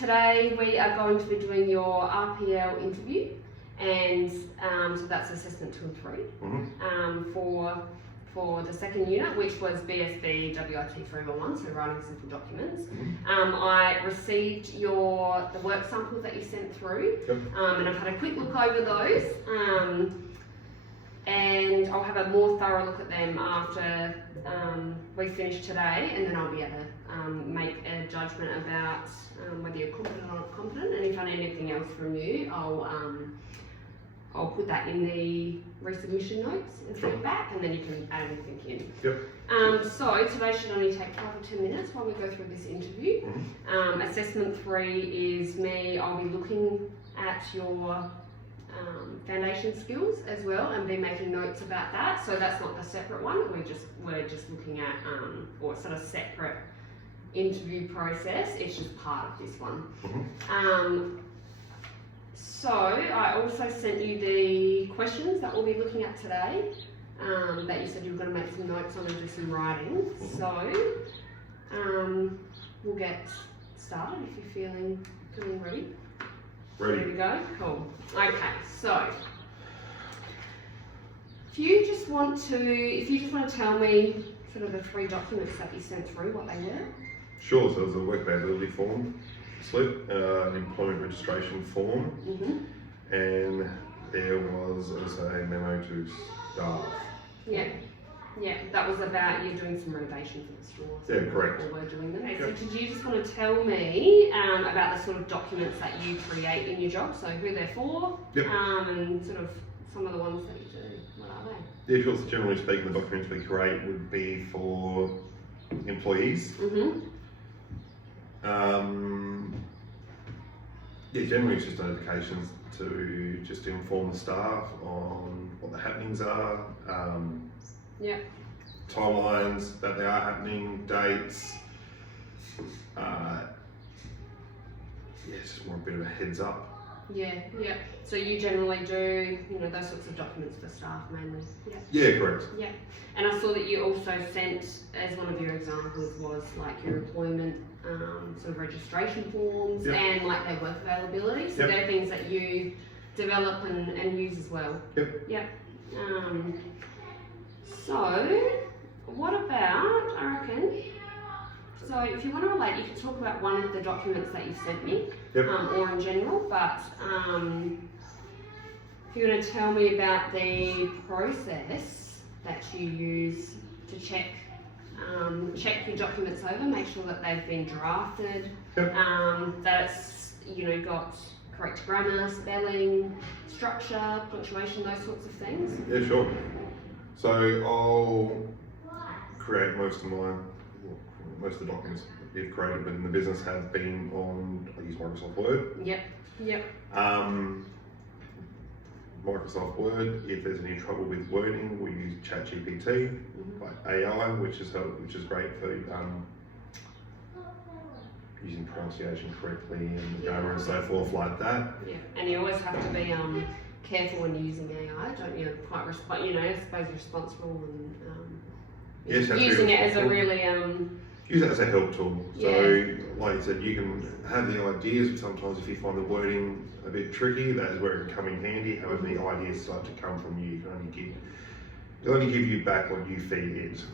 today we are going to be doing your RPL interview, and so that's assessment 2 and 3 for the second unit, which was BSBWRT311, so writing simple documents. I received the work samples that you sent through, and I've had a quick look over those, and I'll have a more thorough look at them after we finish today, and then I'll be able to make a judgment about whether you're competent or not competent, and if I need anything else from you, I'll put that in the resubmission notes and send it back, and then you can add anything in. So today should only take 5 or 10 minutes while we go through this interview. Assessment 3 is me. I'll be looking at your foundation skills as well and be making notes about that. So that's not the separate one. We're just looking at or sort of separate interview process. It's just part of this one. So I also sent you the questions that we'll be looking at today, that you said you were going to make some notes on and do some writing. So we'll get started if you're feeling ready. Ready to go? Cool. Okay, so if you just want to tell me sort of the 3 documents that you sent through, what they were. Sure. So there's a work availability form slip, an employment registration form, and there was also a memo to staff. Yeah, that was about you doing some renovation for the stores. Yeah, correct. Or we're doing them. So did you just want to tell me about the sort of documents that you create in your job? So who they're for, and sort of some of the ones that you do. What are they? Yeah, sure. So generally speaking, the documents we create would be for employees. Generally it's just notifications to inform the staff on what the happenings are, timelines that they are happening, dates. It's just more a bit of a heads up. Yeah. So you generally do, those sorts of documents for staff mainly. Yeah, correct. Yeah. And I saw that you also sent, as one of your examples, was like your employment sort of registration forms and like their work availability. So they're things that you develop and use as well. So what about, I reckon, so if you want to relate, you can talk about one of the documents that you sent me, or in general, but if you're going to tell me about the process that you use to check your documents over, make sure that they've been drafted, that it's got correct grammar, spelling, structure, punctuation, those sorts of things. Yeah, sure. So I'll create most of the documents that you've created within the business have been on, I use Microsoft Word. Microsoft Word. If there's any trouble with wording, we use ChatGPT, like AI, which is great for using pronunciation correctly and grammar and so forth like that. And you always have to be careful when using AI, don't you? Quite I suppose responsible and using it as a really use it as a help tool. So, like you said, you can have the ideas, but sometimes if you find the wording a bit tricky, that is where it can come in handy. However, the ideas start to come from you. It'll only give you back what you feed it.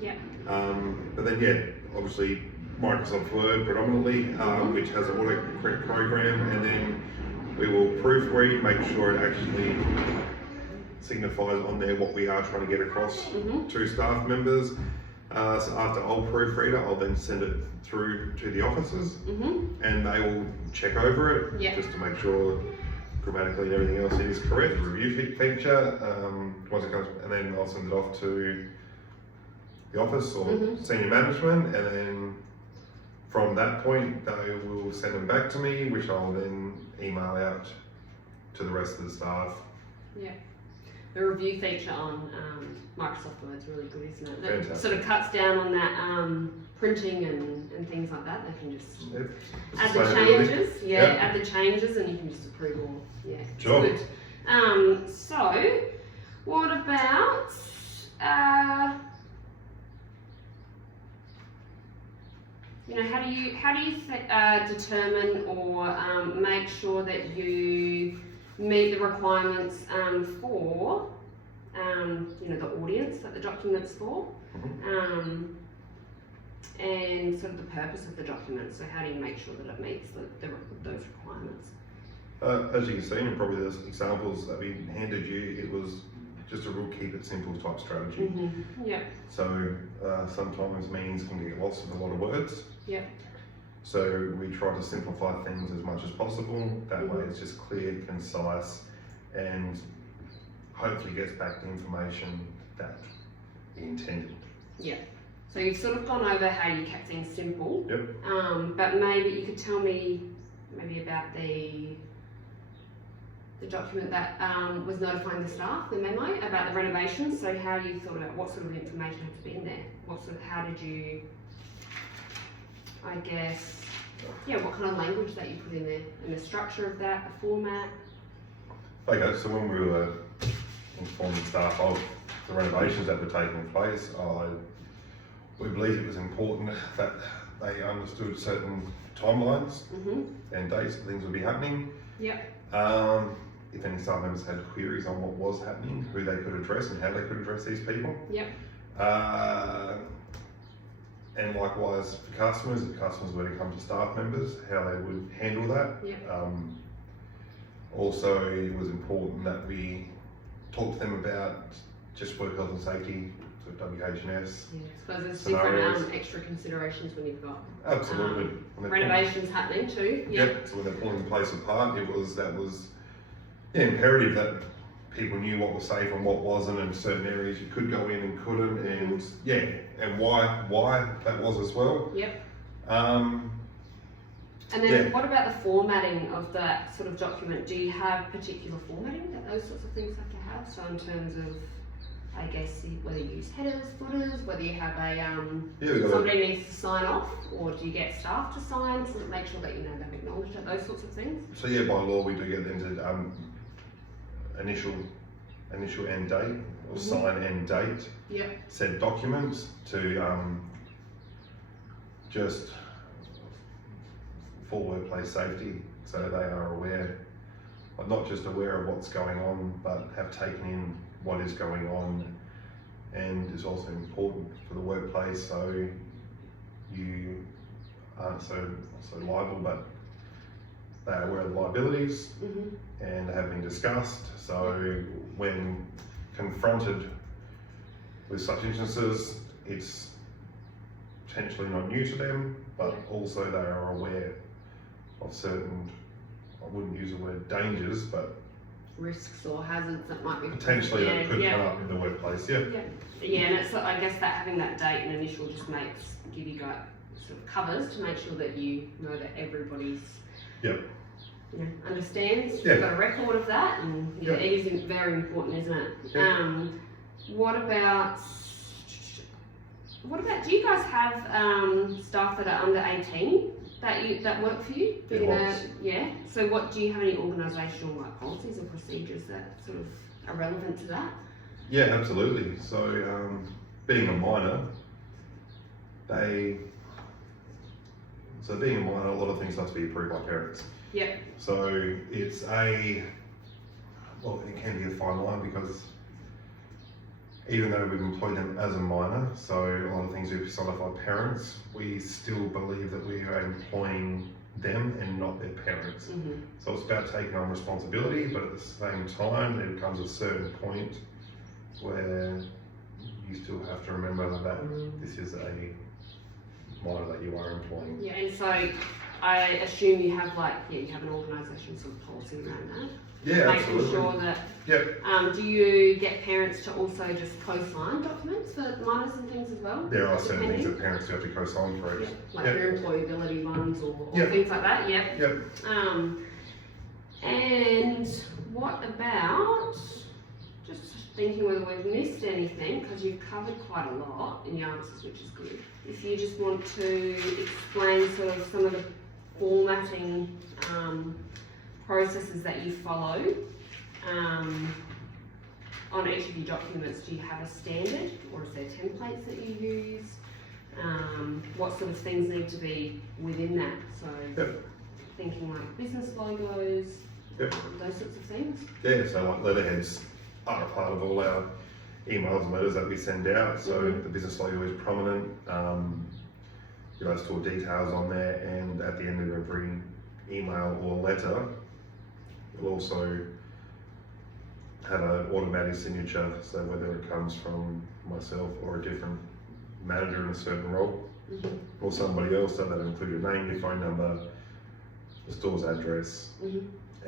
But then, obviously Microsoft Word predominantly, which has an autocorrect program, and then we will proofread, make sure it actually signifies on there what we are trying to get across to staff members. So after I'll proofread it, I'll then send it through to the officers, and they will check over it just to make sure grammatically and everything else is correct. Review feature, once it comes, and then I'll send it off to the office or senior management, and then from that point they will send them back to me, which I'll then email out to the rest of the staff. The review feature on Microsoft Word is really good, isn't it? That Fantastic. Sort of cuts down on that printing and things like that. They can just add the changes. Add the changes, and you can just approve all. Sure. It's good. So, what about how do you determine or make sure that you meet the requirements for the audience that the document's for, and sort of the purpose of the document? So how do you make sure that it meets those requirements? As you can see, and probably those examples that we handed you, it was just a real keep it simple type strategy. Yep. So sometimes means can get lost in a lot of words. Yep. So we try to simplify things as much as possible. That way it's just clear, concise, and hopefully gets back the information that we intended. Yeah. So you've sort of gone over how you kept things simple. Yep. But maybe you could tell me about the document that was notifying the staff, the memo about the renovations. So how you thought about what sort of information had to be in there? How did you, I guess, what kind of language that you put in there, and the structure of that, the format? Okay, so when we were informing staff of the renovations that were taking place, we believed it was important that they understood certain timelines and dates that things would be happening. Yep. If any staff members had queries on what was happening, who they could address and how they could address these people. Yep. And likewise for customers, if customers were to come to staff members, how they would handle that. Yep. Also, it was important that we talk to them about just work health and safety, so WH&S. Yeah, I suppose there's scenarios. different extra considerations when you've got Absolutely. renovations happening too. Yep. So when they're pulling the place apart, that was imperative that people knew what was safe and what wasn't, and certain areas you could go in and couldn't, and why that was as well. Yep. And then what about the formatting of that sort of document? Do you have particular formatting that those sorts of things have to have? So in terms of, I guess, whether you use headers, footers, whether you have somebody needs to sign off, or do you get staff to sign to make sure that they've acknowledged it, those sorts of things? So by law we do get them to initial end date, or sign end date. Yep. Said documents to just for workplace safety, so they are aware, not just aware of what's going on, but have taken in what is going on, and is also important for the workplace, so you aren't so liable, but they are aware of the liabilities and have been discussed. So when confronted with such instances, it's potentially not new to them, but also they are aware of certain, I wouldn't use the word dangers, but risks or hazards that might be potentially that could come up in the workplace. And it's, I guess that having that date and initial just give you guys sort of covers to make sure that you know that everybody's understands. You've got a record of that, and it is very important, isn't it? What about, do you guys have staff that are under 18 that work for you? So do you have any organisational policies or procedures that sort of are relevant to that? Yeah, absolutely. So being a minor, a lot of things have to be approved by parents. Yep. So it can be a fine line, because even though we've employed them as a minor, so a lot of things we've signed by parents, we still believe that we are employing them and not their parents. So it's about taking on responsibility, but at the same time, there comes a certain point where you still have to remember that this is a minor that you are employing. Yeah, and so I assume you have you have an organisation sort of policy around that. Yeah, making absolutely. Sure that. Yep. Do you get parents to also just co-sign documents for minors and things as well? There are certain things that parents do have to co-sign for it. Like their employability ones or things like that. Yep. And what about, just thinking whether we've missed anything, because you've covered quite a lot in your answers, which is good. If you just want to explain sort of some of the formatting processes that you follow on each of your documents. Do you have a standard, or is there templates that you use? what sort of things need to be within that. So Yep. thinking like business logos, Yep. those sorts of things. Yeah, so like letterheads are a part of all our emails and letters that we send out. So the business logo is prominent. You know, store details on there, and at the end of every email or letter, we'll also have an automatic signature. So whether it comes from myself or a different manager in a certain role, or somebody else, so that'll include your name, your phone number, the store's address,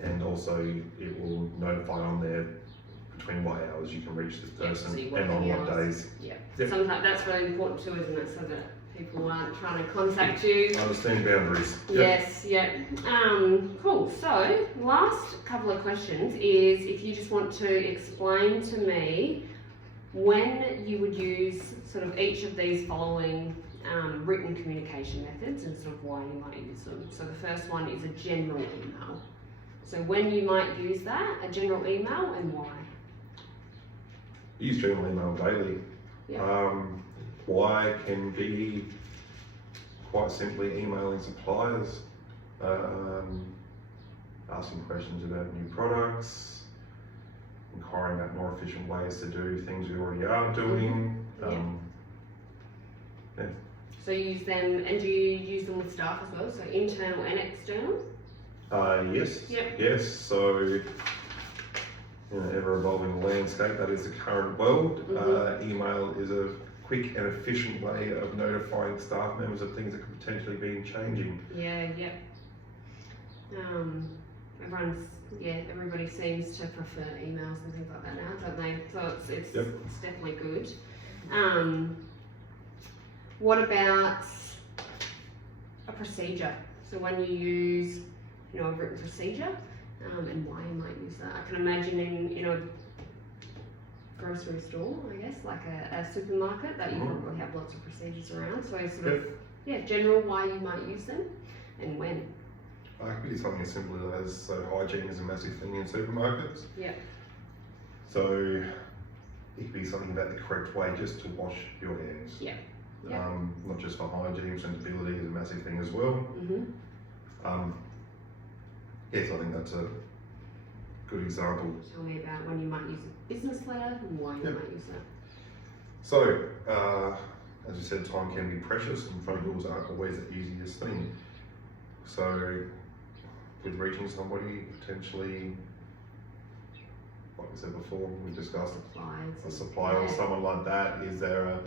and also it will notify on there between what hours you can reach this person and on what days. Yeah. Sometimes that's really important too, isn't it? So that people aren't trying to contact you. Understand boundaries. Yes, yeah. Cool. So, last couple of questions is if you just want to explain to me when you would use sort of each of these following written communication methods and sort of why you might use them. So the first one is a general email. So when you might use that, a general email, and why? Use general email daily. Yeah. Why can be quite simply emailing suppliers, asking questions about new products, inquiring about more efficient ways to do things we already are doing. So you use them, and do you use them with staff as well? So internal and external? Yes. Yep. Yes. So, in an ever-evolving landscape that is the current world, email is a quick and efficient way of notifying staff members of things that could potentially be changing. Yeah. Everybody seems to prefer emails and things like that now, don't they? So it's definitely good. What about a procedure? So when you use, a written procedure, and why you might use that. I can imagine in, a grocery store, I guess, like a supermarket, that you probably have lots of procedures around. So sort of, general why you might use them and when. It could be something as simple as hygiene is a massive thing in supermarkets. Yeah. So it could be something about the correct way just to wash your hands. Yeah. Not just for hygiene, sensibility is a massive thing as well. Yes, I think that's a good example. Tell me about when you might use a business letter and why you might use that. So, as you said, time can be precious and phone calls aren't always the easiest thing. So, with reaching somebody, potentially, like we said before, we discussed a supplier or someone like that, is there a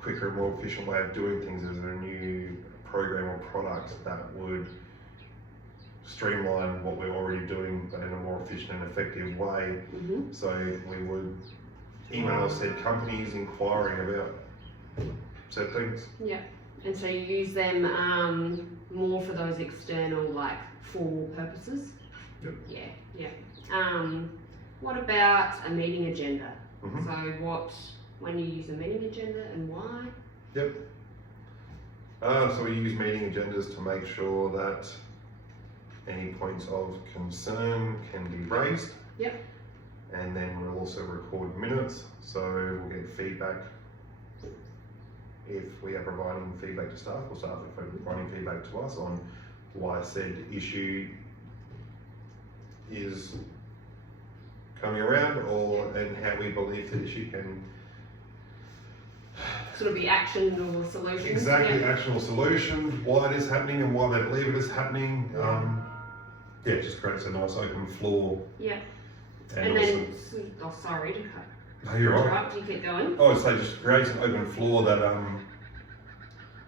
quicker and more efficient way of doing things? Is there a new program or product that would streamline what we're already doing but in a more efficient and effective way? So we would email said companies inquiring about said things. Yeah. And so you use them more for those external, like formal purposes? Yep. What about a meeting agenda? So when you use a meeting agenda and why? Yep. So we use meeting agendas to make sure that any points of concern can be raised. Yep. And then we'll also record minutes, so we'll get feedback. If we are providing feedback to staff, or staff are providing feedback to us on why said issue is coming around, and how we believe the issue can sort of be action or solution. Exactly, action or solution, why it is happening and why they believe it is happening. It just creates a nice open floor. Yeah. And then, sorry to cut. No, you're right. You keep going. So just creates an open floor that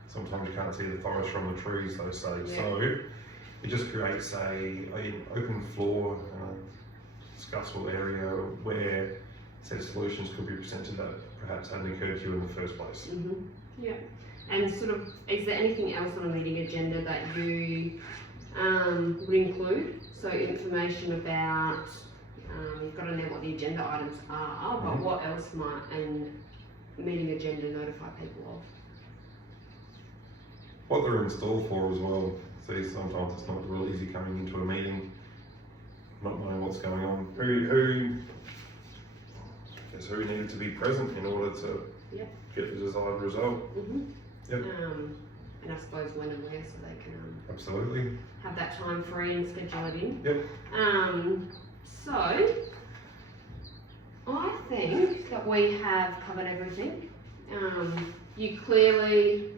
sometimes you can't see the forest from the trees, they say. Yeah. So it just creates an open floor, discussable area where said solutions could be presented that perhaps hadn't occurred to you in the first place. Yeah. And sort of, is there anything else on a meeting agenda that you would include? So information about, you've got to know what the agenda items are, but what else might a meeting agenda notify people of? What they're in store for as well. See, sometimes it's not real easy coming into a meeting, not knowing what's going on. Who needed to be present in order to get the desired result. Yep. And I suppose when and where, so they can Absolutely. have that time free and schedule it in. Yep. So I think that we have covered everything. You clearly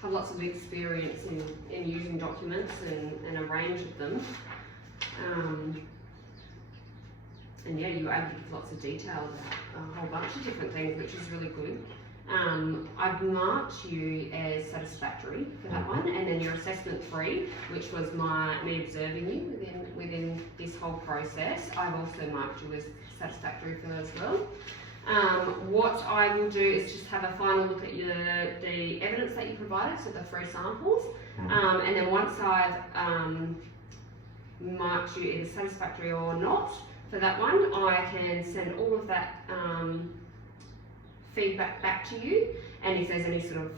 have lots of experience in using documents and a range of them. And yeah, you added lots of detail about a whole bunch of different things, which is really good. I've marked you as satisfactory for that one, and then your assessment 3, which was me observing you within this whole process, I've also marked you as satisfactory for that as well. What I will do is just have a final look at the evidence that you provided, so the 3 samples, and then once I've marked you either satisfactory or not for that one, I can send all of that feedback back to you, and if there's any sort of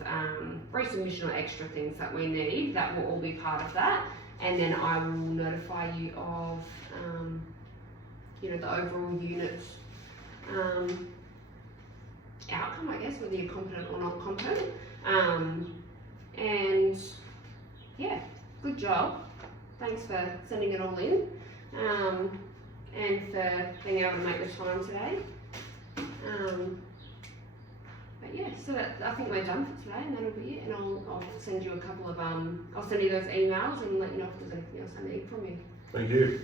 resubmission or extra things that we need, that will all be part of that, and then I will notify you of the overall unit outcome, I guess, whether you're competent or not competent. And yeah, good job. Thanks for sending it all in, and for being able to make the time today. But yeah, so I think we're done for today, and that'll be it. And I'll send you a couple of I'll send you those emails and let you know if there's anything else I need from you. Thank you.